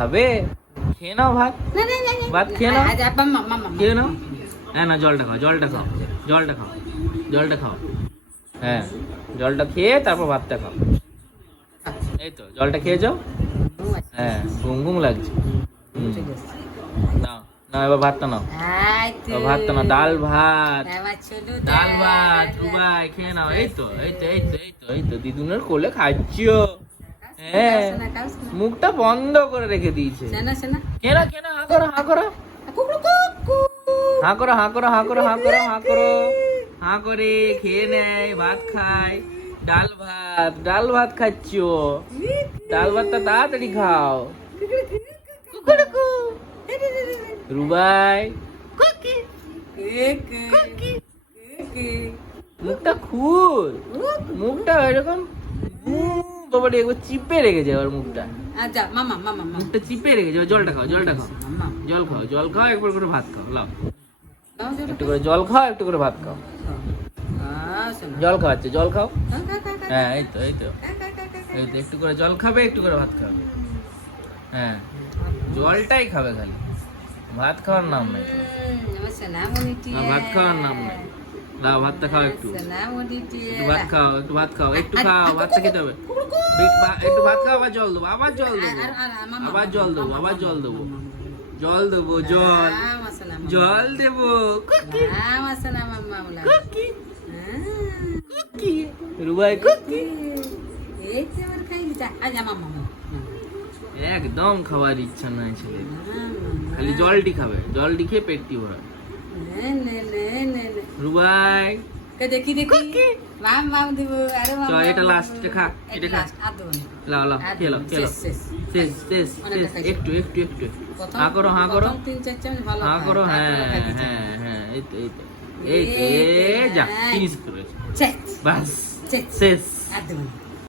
খাবে? খেয়ে নাও ভাত। ভাত খেয়ে নাও। খেয়ে নাও। হ্যাঁ না জলটা খাও জলটা খাও জলটা খাও জলটা খাও। হ্যাঁ জলটা খেয়ে তারপর ভাতটা খাও। এই তো জলটা খেয়ে যাও হ্যাঁ ঘুম ঘুম লাগছে। নাও না এবার ভাতটা নাও। ভাতটা নাও ডাল ভাত। ডাল ভাত রুবাই খেয়ে নাও। এই তো এই তো এই তো এই তো এই তো দিদুনের কোলে খাচ্ছ। হ্যাঁ। মুখটা বন্ধ করে রেখে দিয়েছে। খেয়ে নাও হা করো হা করো। হা করো হা করো হা করো হা করো হা করো হা করে খেয়ে নেয় ভাত খায় ডাল ভাত ডাল ভাত খাচ্ছ? ডাল ভাতটা তাড়াতাড়ি খাও। রুবাই। মুখটা খুল। মুখটা এরকম বাবা একবার চিপে রেখেছে ওর মুখটা। আচ্ছা মামা মামা মুখটা চিপে রেখেছে এবার জলটা খাও জলটা খাও। জল খাও জল খাও একবার করে ভাত খাও লাও। একটু করে জল খাও একটু করে ভাত খাও। জল খাওয়াচ্ছে জল খাও। হ্যাঁ এই তো এই তো। এই তো একটু করে জল খাবে একটু করে ভাত খাবে। হ্যাঁ জলটাই খাবে খালি। ভাত খাওয়ার নাম নেই। আর ভাত খাওয়ার নাম নেই। দাও ভাতটা খাও একটু। ভাত খাও একটু ভাত খাও। একটু খাও ভাতটা খেতে হবে। একটু ভাত খাও আবার জল দেবো আবার জল দেবো। আবার জল দেবো আবার জল দেবো। জল দেবো জল। জল দেবো। রুবাই কুকি। একদম খাওয়ার ইচ্ছা নাই ছেলে খালি জলটি খাবে। জলটি খেয়ে পেটটি ভরা নে, নে, তে দেখি দেখি। মাম মাম দিব আরে মাম চল, এটা লাস্ট খা, এটা খা। আর দেবো না। লাও লাও খেলো খেলো। শেষ, শেষ। শেষ। একটু একটু একটু। হা করো হা করো। তিন চার চামচ ভালো হা করো হ্যাঁ হ্যাঁ হ্যাঁ এই তো এই তো। এই যা। ফিনিশ করে। বাস। শেষ। শেষ। আর দেবো না।